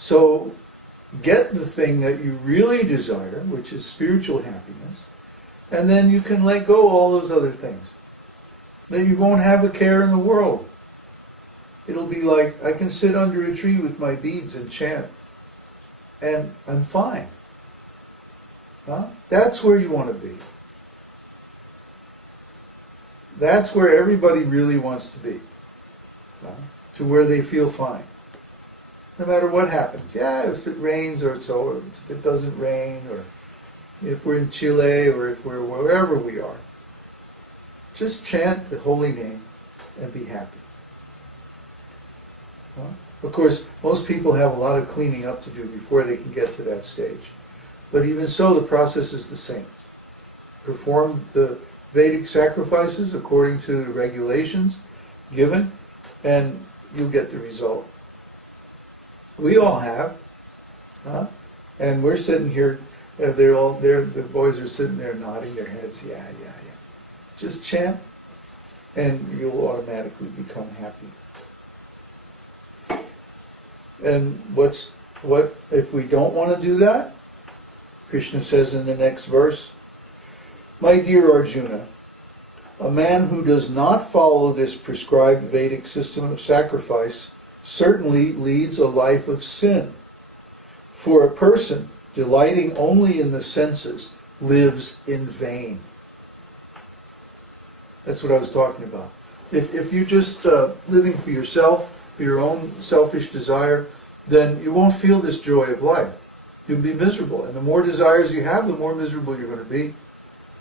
So get the thing that you really desire, which is spiritual happiness, and then you can let go all those other things. Then you won't have a care in the world. It'll be like, I can sit under a tree with my beads and chant, and I'm fine. That's where you want to be. That's where everybody really wants to be. To where they feel fine. No matter what happens. Yeah, if it rains or if it doesn't rain, or if we're in Chile or if we're wherever we are. Just chant the holy name and be happy. Of course, most people have a lot of cleaning up to do before they can get to that stage. But even so, the process is the same. Perform the Vedic sacrifices according to the regulations given, and you'll get the result. We all have, and we're sitting here. The boys are sitting there nodding their heads. Yeah. Just chant, and you'll automatically become happy. And what if we don't want to do that? Krishna says in the next verse, "My dear Arjuna, a man who does not follow this prescribed Vedic system of sacrifice certainly leads a life of sin. For a person delighting only in the senses lives in vain." That's what I was talking about. If you're just living for yourself, for your own selfish desire, then you won't feel this joy of life. You'll be miserable. And the more desires you have, the more miserable you're going to be.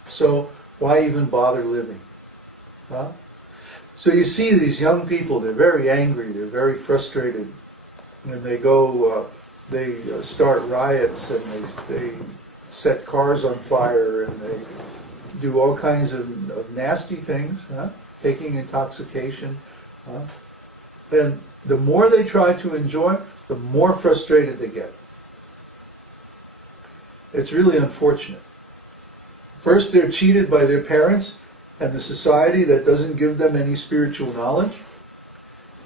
So why even bother living? So you see these young people, they're very angry, they're very frustrated. And they go, they start riots, and they set cars on fire, and they do all kinds of nasty things, taking intoxication. And the more they try to enjoy, the more frustrated they get. It's really unfortunate. First, they're cheated by their parents and the society that doesn't give them any spiritual knowledge.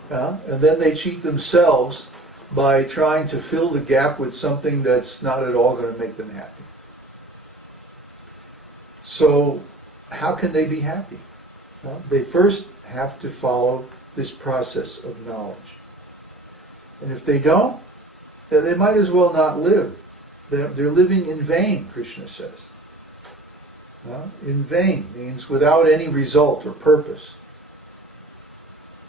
And then they cheat themselves by trying to fill the gap with something that's not at all going to make them happy. So, how can they be happy? They first have to follow this process of knowledge. And if they don't, then they might as well not live. They're living in vain, Krishna says. In vain means without any result or purpose.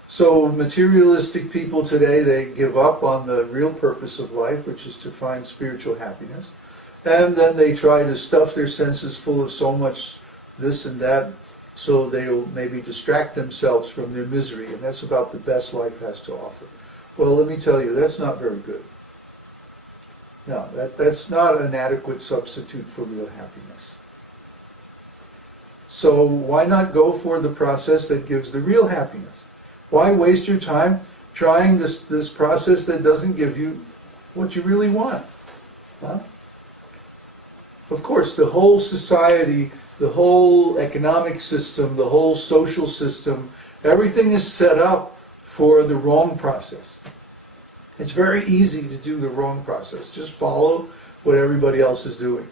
So materialistic people today, they give up on the real purpose of life, which is to find spiritual happiness. And then they try to stuff their senses full of so much this and that, so they'll maybe distract themselves from their misery, and that's about the best life has to offer. Well, let me tell you, that's not very good. No, that's not an adequate substitute for real happiness. So why not go for the process that gives the real happiness? Why waste your time trying this process that doesn't give you what you really want? Of course, the whole society, the whole economic system, the whole social system, everything is set up for the wrong process. It's very easy to do the wrong process. Just follow what everybody else is doing.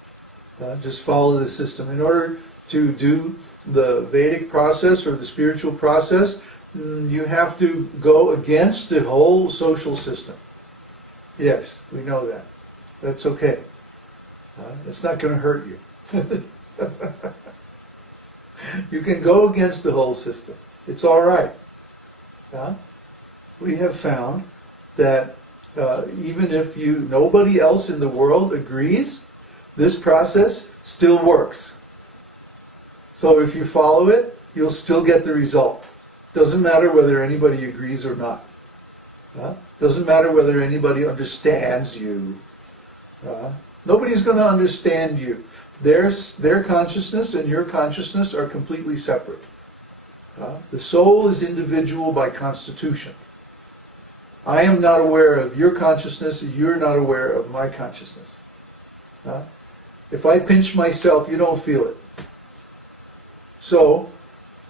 Just follow the system. In order to do the Vedic process or the spiritual process, you have to go against the whole social system. Yes, we know that. That's okay. It's not going to hurt you. You can go against the whole system. It's all right. We have found that even if nobody else in the world agrees, this process still works. So if you follow it, you'll still get the result. Doesn't matter whether anybody agrees or not. Doesn't matter whether anybody understands you. Nobody's going to understand you. Their consciousness and your consciousness are completely separate. The soul is individual by constitution. I am not aware of your consciousness, you're not aware of my consciousness. If I pinch myself, you don't feel it. So,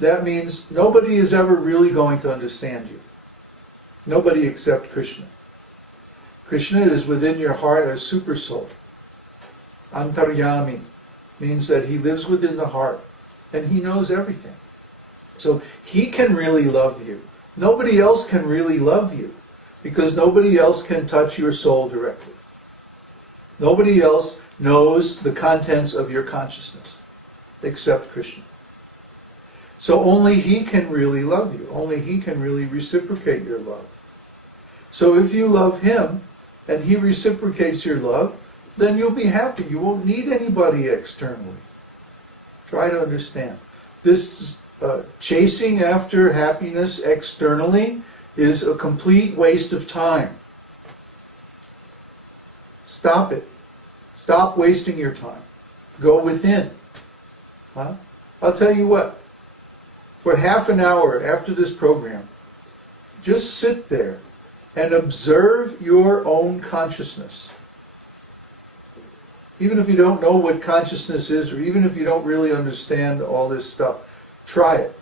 that means nobody is ever really going to understand you. Nobody except Krishna. Krishna is within your heart as super soul. Antaryami means that he lives within the heart and he knows everything. So he can really love you. Nobody else can really love you because nobody else can touch your soul directly. Nobody else knows the contents of your consciousness except Krishna. So only he can really love you. Only he can really reciprocate your love. So if you love him and he reciprocates your love, then you'll be happy. You won't need anybody externally. Try to understand. This chasing after happiness externally is a complete waste of time. Stop it. Stop wasting your time. Go within. I'll tell you what. For half an hour after this program, just sit there and observe your own consciousness. Even if you don't know what consciousness is, or even if you don't really understand all this stuff, try it.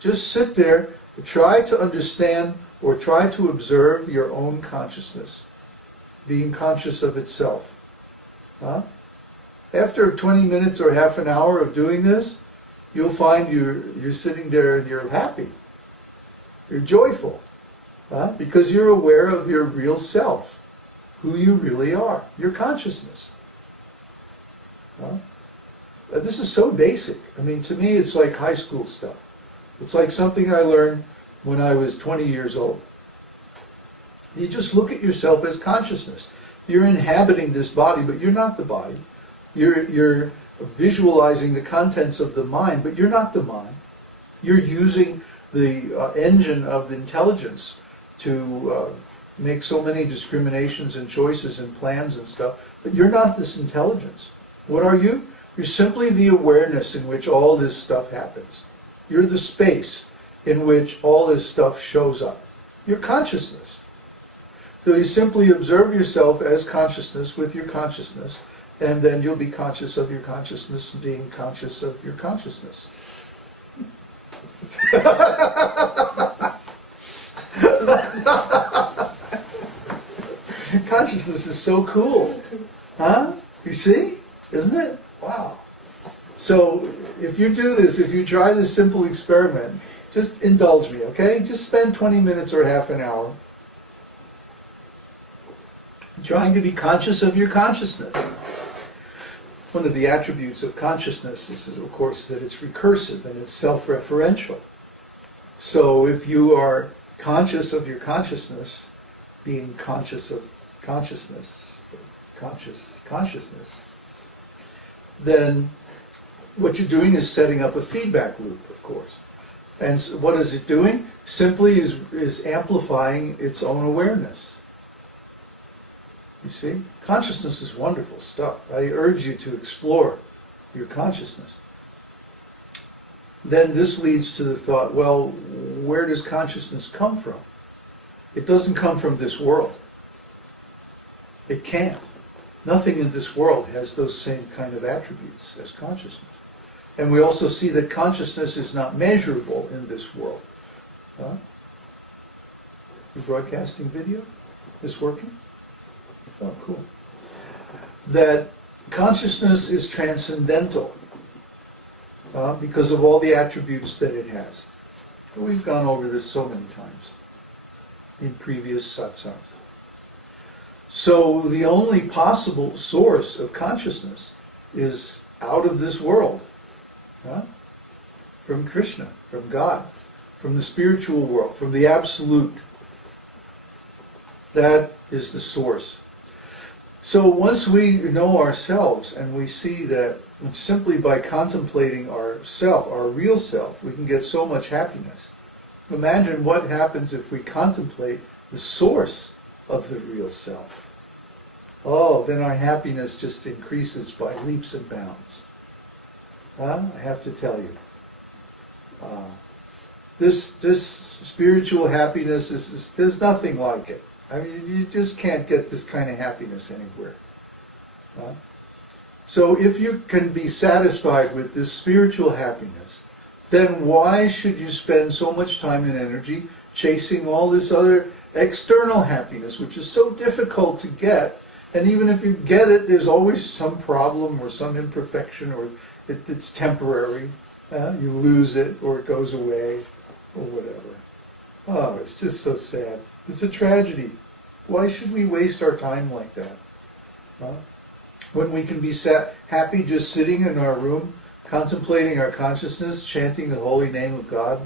Just sit there and try to understand or try to observe your own consciousness, being conscious of itself. After 20 minutes or half an hour of doing this, you'll find you're sitting there and you're happy. You're joyful. Because you're aware of your real self, who you really are, your consciousness. This is so basic. I mean, to me, it's like high school stuff. It's like something I learned when I was 20 years old. You just look at yourself as consciousness. You're inhabiting this body, but you're not the body. You're visualizing the contents of the mind, but you're not the mind. You're using the engine of intelligence to make so many discriminations and choices and plans and stuff, but you're not this intelligence. What are you? You're simply the awareness in which all this stuff happens. You're the space in which all this stuff shows up. You're consciousness. So you simply observe yourself as consciousness with your consciousness, and then you'll be conscious of your consciousness being conscious of your consciousness. Consciousness is so cool. You see? Isn't it? Wow. So if you do this, if you try this simple experiment, just indulge me, okay? Just spend 20 minutes or half an hour trying to be conscious of your consciousness. One of the attributes of consciousness is, of course, that it's recursive and it's self-referential. So if you are conscious of your consciousness, being conscious of consciousness, consciousness, then what you're doing is setting up a feedback loop, of course. And so what is it doing? Simply is amplifying its own awareness. You see? Consciousness is wonderful stuff. I urge you to explore your consciousness. Then this leads to the thought, well, where does consciousness come from? It doesn't come from this world. It can't. Nothing in this world has those same kind of attributes as consciousness. And we also see that consciousness is not measurable in this world. You broadcasting video? Is working? Oh, cool. That consciousness is transcendental because of all the attributes that it has. We've gone over this so many times in previous satsangs. So the only possible source of consciousness is out of this world. From Krishna, from God, from the spiritual world, from the Absolute. That is the source. So once we know ourselves and we see that simply by contemplating ourself, our real self, we can get so much happiness. Imagine what happens if we contemplate the source of the real self. Oh, then our happiness just increases by leaps and bounds. I have to tell you. This spiritual happiness, there's nothing like it. I mean, you just can't get this kind of happiness anywhere. So if you can be satisfied with this spiritual happiness, then why should you spend so much time and energy chasing all this other external happiness, which is so difficult to get. And even if you get it, there's always some problem or some imperfection, or it's temporary. You lose it, or it goes away, or whatever. Oh, it's just so sad. It's a tragedy. Why should we waste our time like that? When we can be happy just sitting in our room, contemplating our consciousness, chanting the holy name of God.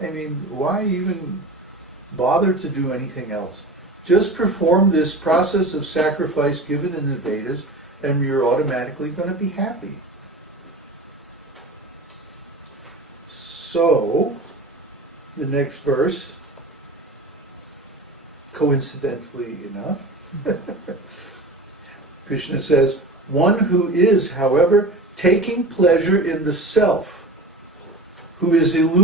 I mean, why even bother to do anything else? Just perform this process of sacrifice given in the Vedas, and you're automatically going to be happy. So, the next verse, coincidentally enough, Krishna says, one who is, however, taking pleasure in the self, who is illuminated